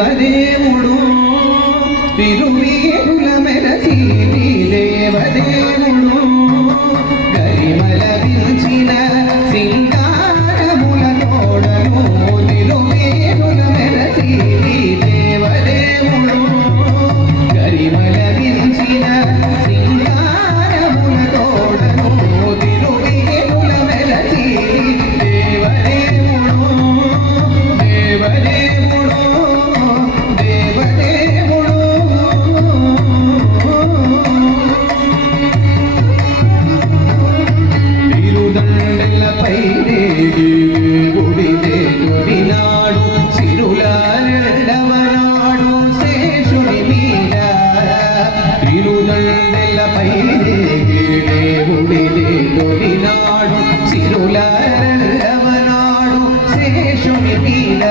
దేవదేవుడు తిరువీరుల మెరసి దేవదేవుడు గరిమల వించిన సింగారముల తోడను తిరువీరుల మెరసి దేవదేవుడు గరిమల వించిన సింగారముల తోడను తిరువీరుల మెరసి దేవదేవుడు గుడినాడు సిరులాడవనాడు శేషుని మీద తిరుదండెలపై గుడినాడు సిరులాడవనాడు శేషుని మీద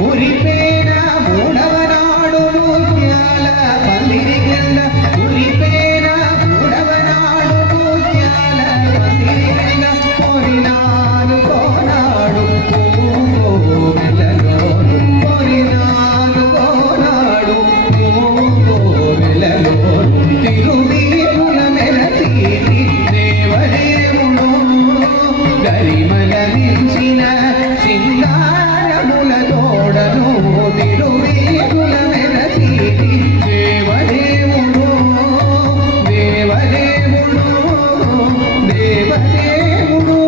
మురిపేన మూడవనాడు నృత్యాల పందిరి కింద మురిపేన మూడవనాడు నృత్యాల పందిరి కింద పొరినాడు కోనాడు వెలలోను పొరినాడు కోనాడు వెలలోను తిరువీరుల మెరసి దేవదేవుడు గరిమల మించిన సింగారముల తోడను తిరువీరుల మెరసి దేవదేవుడు దేవదేవుడు దేవదేవుడు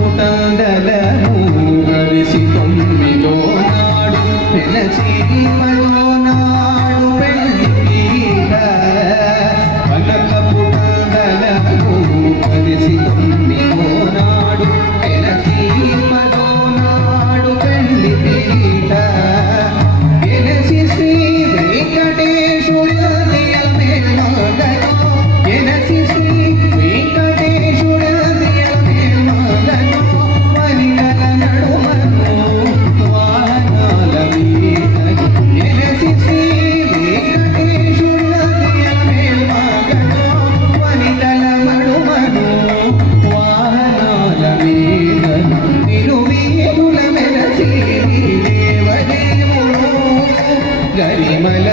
కనకపుటండలను కలిసి 9వ నాడు పెనచి 10వ నాడు పెళ్లి పీట కనకపుటండలను కలిసి 9వ నాడు పెనచి 10వ నాడు పెళ్లి పీట ఎనసి శ్రీ వెంకటేశ్వర మేల్మగను ఎనసి శ్రీ వెంకటేశ్వర మేల్మగను వనిగల నడుమను వాహనాల మీదను ఎనసి శ్రీ వెంకటేశ్వర మేల్మగను వనిగల నడుమను వాహనాల మీదను తిరువీరుల మెరసి దేవదేవుడు గరిమల